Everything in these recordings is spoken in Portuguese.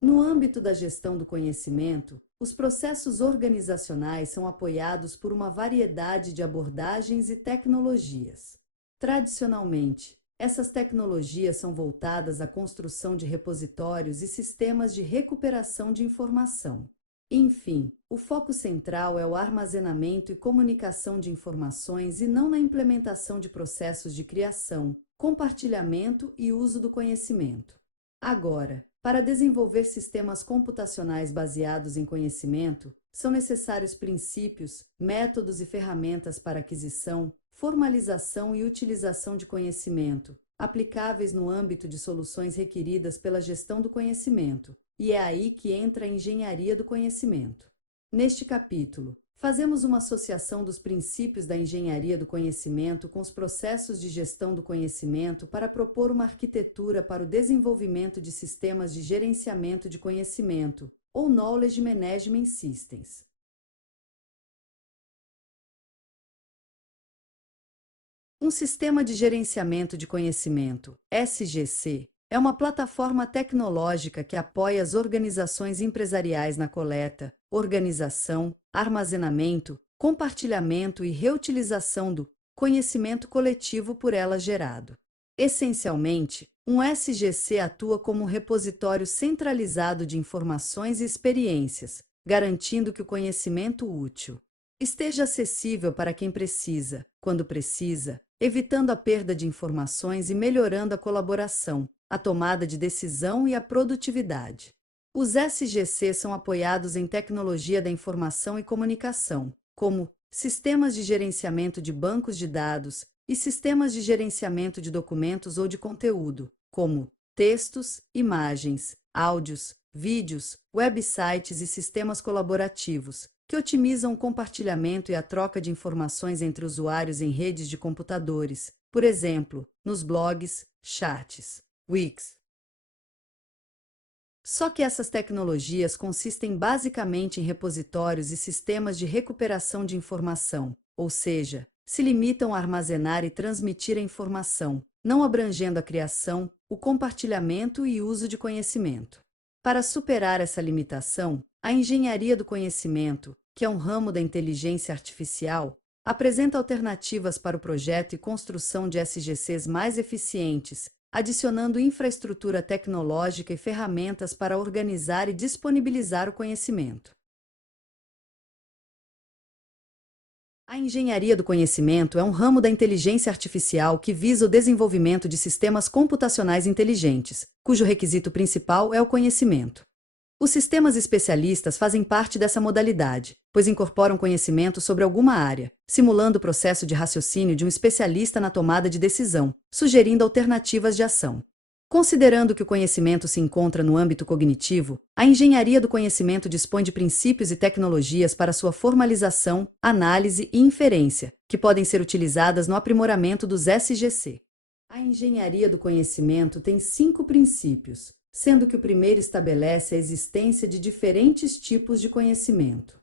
No âmbito da gestão do conhecimento, os processos organizacionais são apoiados por uma variedade de abordagens e tecnologias. Tradicionalmente, essas tecnologias são voltadas à construção de repositórios e sistemas de recuperação de informação. Enfim, o foco central é o armazenamento e comunicação de informações e não na implementação de processos de criação, compartilhamento e uso do conhecimento. Agora, para desenvolver sistemas computacionais baseados em conhecimento, são necessários princípios, métodos e ferramentas para aquisição, formalização e utilização de conhecimento, aplicáveis no âmbito de soluções requeridas pela gestão do conhecimento, e é aí que entra a engenharia do conhecimento. Neste capítulo, fazemos uma associação dos princípios da engenharia do conhecimento com os processos de gestão do conhecimento para propor uma arquitetura para o desenvolvimento de sistemas de gerenciamento de conhecimento, ou Knowledge Management Systems. Um sistema de gerenciamento de conhecimento, SGC, é uma plataforma tecnológica que apoia as organizações empresariais na coleta, organização, armazenamento, compartilhamento e reutilização do conhecimento coletivo por ela gerado. Essencialmente, um SGC atua como um repositório centralizado de informações e experiências, garantindo que o conhecimento útil esteja acessível para quem precisa, quando precisa, evitando a perda de informações e melhorando a colaboração, a tomada de decisão e a produtividade. Os SGC são apoiados em tecnologia da informação e comunicação, como sistemas de gerenciamento de bancos de dados e sistemas de gerenciamento de documentos ou de conteúdo, como textos, imagens, áudios, vídeos, websites e sistemas colaborativos, que otimizam o compartilhamento e a troca de informações entre usuários em redes de computadores, por exemplo, nos blogs, chats, Wix. Só que essas tecnologias consistem basicamente em repositórios e sistemas de recuperação de informação, ou seja, se limitam a armazenar e transmitir a informação, não abrangendo a criação, o compartilhamento e uso de conhecimento. Para superar essa limitação, a engenharia do conhecimento, que é um ramo da inteligência artificial, apresenta alternativas para o projeto e construção de SGCs mais eficientes, adicionando infraestrutura tecnológica e ferramentas para organizar e disponibilizar o conhecimento. A engenharia do conhecimento é um ramo da inteligência artificial que visa o desenvolvimento de sistemas computacionais inteligentes, cujo requisito principal é o conhecimento. Os sistemas especialistas fazem parte dessa modalidade, pois incorporam conhecimento sobre alguma área, simulando o processo de raciocínio de um especialista na tomada de decisão, sugerindo alternativas de ação. Considerando que o conhecimento se encontra no âmbito cognitivo, a engenharia do conhecimento dispõe de princípios e tecnologias para sua formalização, análise e inferência, que podem ser utilizadas no aprimoramento dos SGC. A engenharia do conhecimento tem 5 princípios, sendo que o primeiro estabelece a existência de diferentes tipos de conhecimento.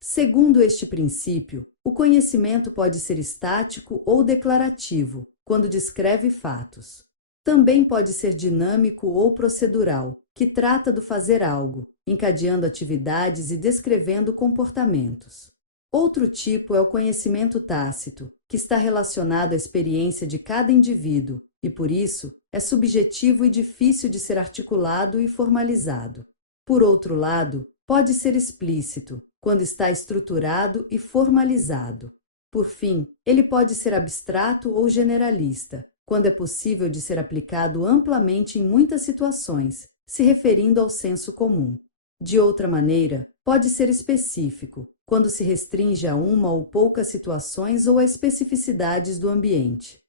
Segundo este princípio, o conhecimento pode ser estático ou declarativo, quando descreve fatos. Também pode ser dinâmico ou procedural, que trata do fazer algo, encadeando atividades e descrevendo comportamentos. Outro tipo é o conhecimento tácito, que está relacionado à experiência de cada indivíduo e, por isso, é subjetivo e difícil de ser articulado e formalizado. Por outro lado, pode ser explícito, quando está estruturado e formalizado. Por fim, ele pode ser abstrato ou generalista, quando é possível de ser aplicado amplamente em muitas situações, se referindo ao senso comum. De outra maneira, pode ser específico, quando se restringe a uma ou poucas situações ou a especificidades do ambiente.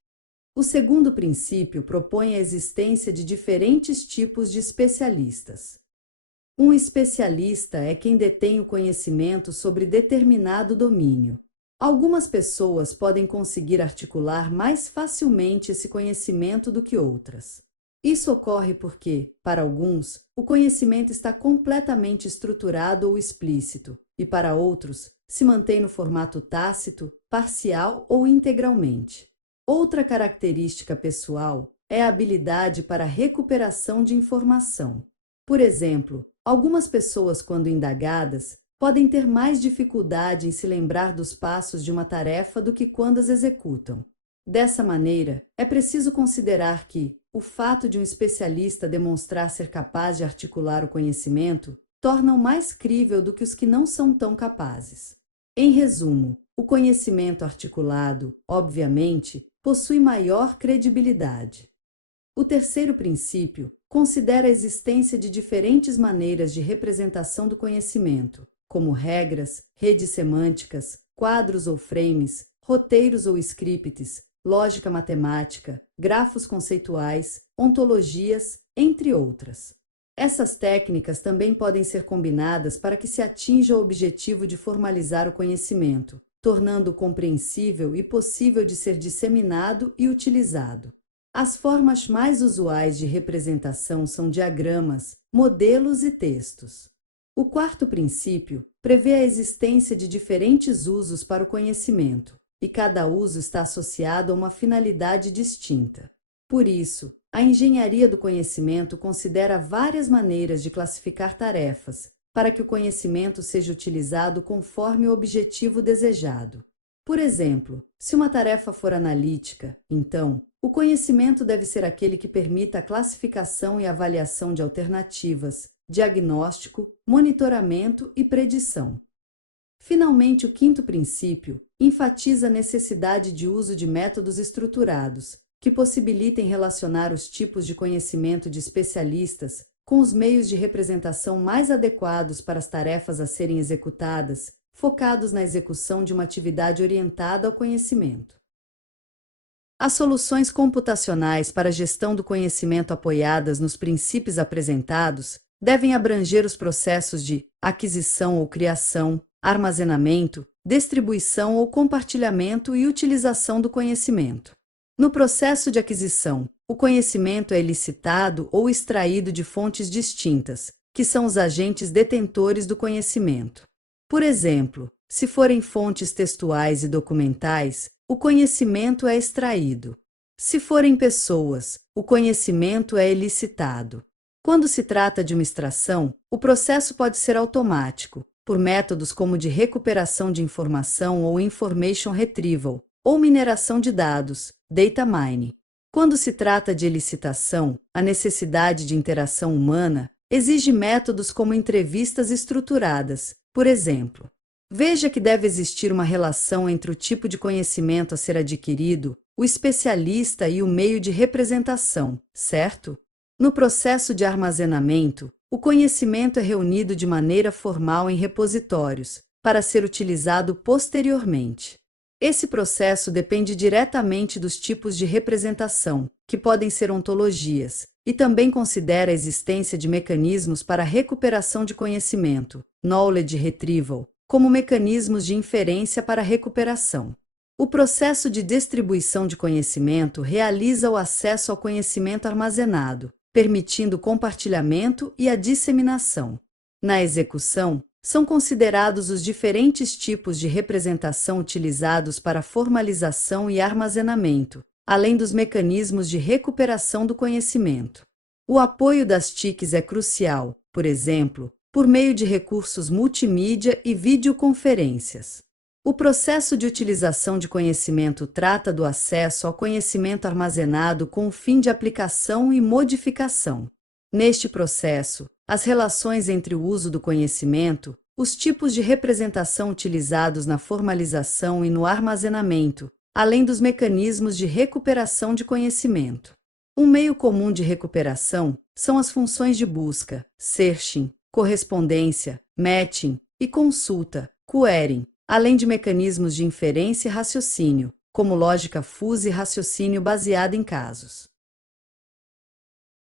O segundo princípio propõe a existência de diferentes tipos de especialistas. Um especialista é quem detém o conhecimento sobre determinado domínio. Algumas pessoas podem conseguir articular mais facilmente esse conhecimento do que outras. Isso ocorre porque, para alguns, o conhecimento está completamente estruturado ou explícito, e para outros, se mantém no formato tácito, parcial ou integralmente. Outra característica pessoal é a habilidade para a recuperação de informação. Por exemplo, algumas pessoas, quando indagadas, podem ter mais dificuldade em se lembrar dos passos de uma tarefa do que quando as executam. Dessa maneira, é preciso considerar que o fato de um especialista demonstrar ser capaz de articular o conhecimento torna-o mais crível do que os que não são tão capazes. Em resumo, o conhecimento articulado, obviamente, possui maior credibilidade. O terceiro princípio considera a existência de diferentes maneiras de representação do conhecimento, como regras, redes semânticas, quadros ou frames, roteiros ou scripts, lógica matemática, grafos conceituais, ontologias, entre outras. Essas técnicas também podem ser combinadas para que se atinja o objetivo de formalizar o conhecimento, tornando-o compreensível e possível de ser disseminado e utilizado. As formas mais usuais de representação são diagramas, modelos e textos. O quarto princípio prevê a existência de diferentes usos para o conhecimento, e cada uso está associado a uma finalidade distinta. Por isso, a engenharia do conhecimento considera várias maneiras de classificar tarefas, para que o conhecimento seja utilizado conforme o objetivo desejado. Por exemplo, se uma tarefa for analítica, então, o conhecimento deve ser aquele que permita a classificação e avaliação de alternativas, diagnóstico, monitoramento e predição. Finalmente, o quinto princípio enfatiza a necessidade de uso de métodos estruturados, que possibilitem relacionar os tipos de conhecimento de especialistas com os meios de representação mais adequados para as tarefas a serem executadas, focados na execução de uma atividade orientada ao conhecimento. As soluções computacionais para a gestão do conhecimento apoiadas nos princípios apresentados devem abranger os processos de aquisição ou criação, armazenamento, distribuição ou compartilhamento e utilização do conhecimento. No processo de aquisição, o conhecimento é elicitado ou extraído de fontes distintas, que são os agentes detentores do conhecimento. Por exemplo, se forem fontes textuais e documentais, o conhecimento é extraído. Se forem pessoas, o conhecimento é elicitado. Quando se trata de uma extração, o processo pode ser automático, por métodos como de recuperação de informação ou information retrieval, ou mineração de dados, data mining. Quando se trata de elicitação, a necessidade de interação humana exige métodos como entrevistas estruturadas, por exemplo. Veja que deve existir uma relação entre o tipo de conhecimento a ser adquirido, o especialista e o meio de representação, certo? No processo de armazenamento, o conhecimento é reunido de maneira formal em repositórios, para ser utilizado posteriormente. Esse processo depende diretamente dos tipos de representação, que podem ser ontologias, e também considera a existência de mecanismos para a recuperação de conhecimento, knowledge retrieval, como mecanismos de inferência para a recuperação. O processo de distribuição de conhecimento realiza o acesso ao conhecimento armazenado, permitindo o compartilhamento e a disseminação. Na execução, são considerados os diferentes tipos de representação utilizados para formalização e armazenamento, além dos mecanismos de recuperação do conhecimento. O apoio das TICs é crucial, por exemplo, por meio de recursos multimídia e videoconferências. O processo de utilização de conhecimento trata do acesso ao conhecimento armazenado com o fim de aplicação e modificação. Neste processo, as relações entre o uso do conhecimento, os tipos de representação utilizados na formalização e no armazenamento, além dos mecanismos de recuperação de conhecimento. Um meio comum de recuperação são as funções de busca, searching, correspondência, matching e consulta, querying, além de mecanismos de inferência e raciocínio, como lógica fuzzy e raciocínio baseado em casos.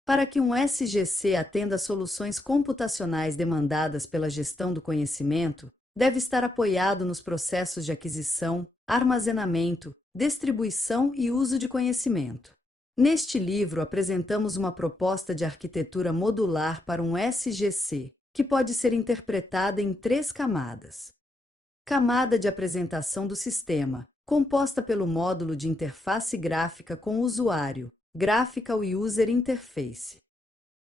Para que um SGC atenda às soluções computacionais demandadas pela gestão do conhecimento, deve estar apoiado nos processos de aquisição, armazenamento, distribuição e uso de conhecimento. Neste livro, apresentamos uma proposta de arquitetura modular para um SGC, que pode ser interpretada em 3 camadas. Camada de apresentação do sistema, composta pelo módulo de interface gráfica com o usuário, Graphical User Interface.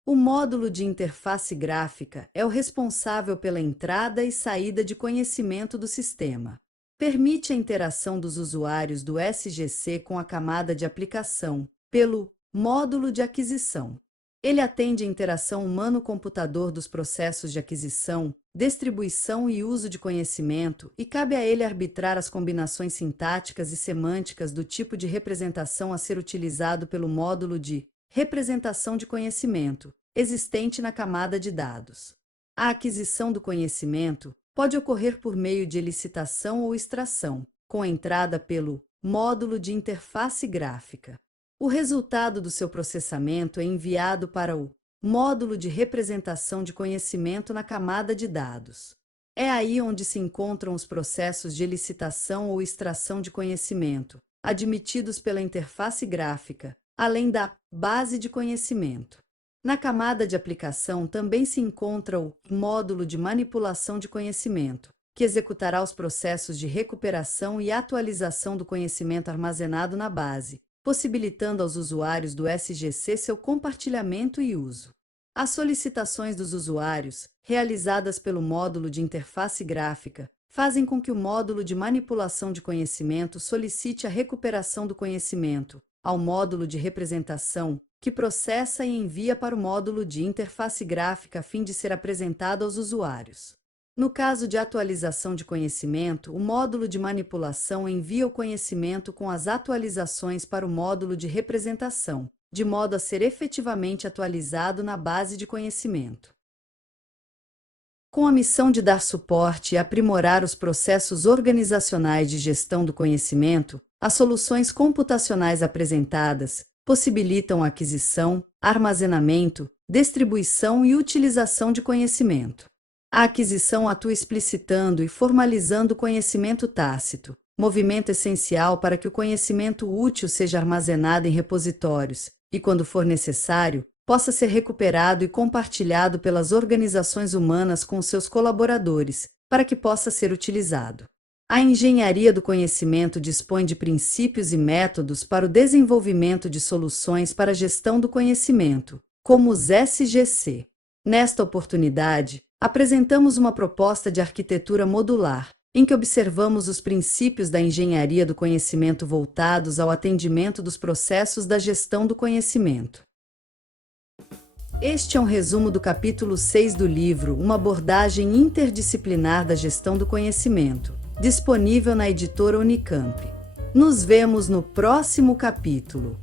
O módulo de interface gráfica é o responsável pela entrada e saída de conhecimento do sistema. Permite a interação dos usuários do SGC com a camada de aplicação, pelo módulo de aquisição. Ele atende a interação humano-computador dos processos de aquisição, distribuição e uso de conhecimento, e cabe a ele arbitrar as combinações sintáticas e semânticas do tipo de representação a ser utilizado pelo módulo de representação de conhecimento, existente na camada de dados. A aquisição do conhecimento pode ocorrer por meio de elicitação ou extração, com a entrada pelo módulo de interface gráfica. O resultado do seu processamento é enviado para o módulo de representação de conhecimento na camada de dados. É aí onde se encontram os processos de elicitação ou extração de conhecimento, admitidos pela interface gráfica, além da base de conhecimento. Na camada de aplicação também se encontra o módulo de manipulação de conhecimento, que executará os processos de recuperação e atualização do conhecimento armazenado na base, possibilitando aos usuários do SGC seu compartilhamento e uso. As solicitações dos usuários, realizadas pelo módulo de interface gráfica, fazem com que o módulo de manipulação de conhecimento solicite a recuperação do conhecimento ao módulo de representação, que processa e envia para o módulo de interface gráfica a fim de ser apresentado aos usuários. No caso de atualização de conhecimento, o módulo de manipulação envia o conhecimento com as atualizações para o módulo de representação, de modo a ser efetivamente atualizado na base de conhecimento. Com a missão de dar suporte e aprimorar os processos organizacionais de gestão do conhecimento, as soluções computacionais apresentadas possibilitam a aquisição, armazenamento, distribuição e utilização de conhecimento. A aquisição atua explicitando e formalizando o conhecimento tácito, movimento essencial para que o conhecimento útil seja armazenado em repositórios e, quando for necessário, possa ser recuperado e compartilhado pelas organizações humanas com seus colaboradores, para que possa ser utilizado. A engenharia do conhecimento dispõe de princípios e métodos para o desenvolvimento de soluções para a gestão do conhecimento, como os SGC. Nesta oportunidade, apresentamos uma proposta de arquitetura modular, em que observamos os princípios da engenharia do conhecimento voltados ao atendimento dos processos da gestão do conhecimento. Este é um resumo do capítulo 6 do livro Uma abordagem interdisciplinar da gestão do conhecimento, disponível na editora Unicamp. Nos vemos no próximo capítulo.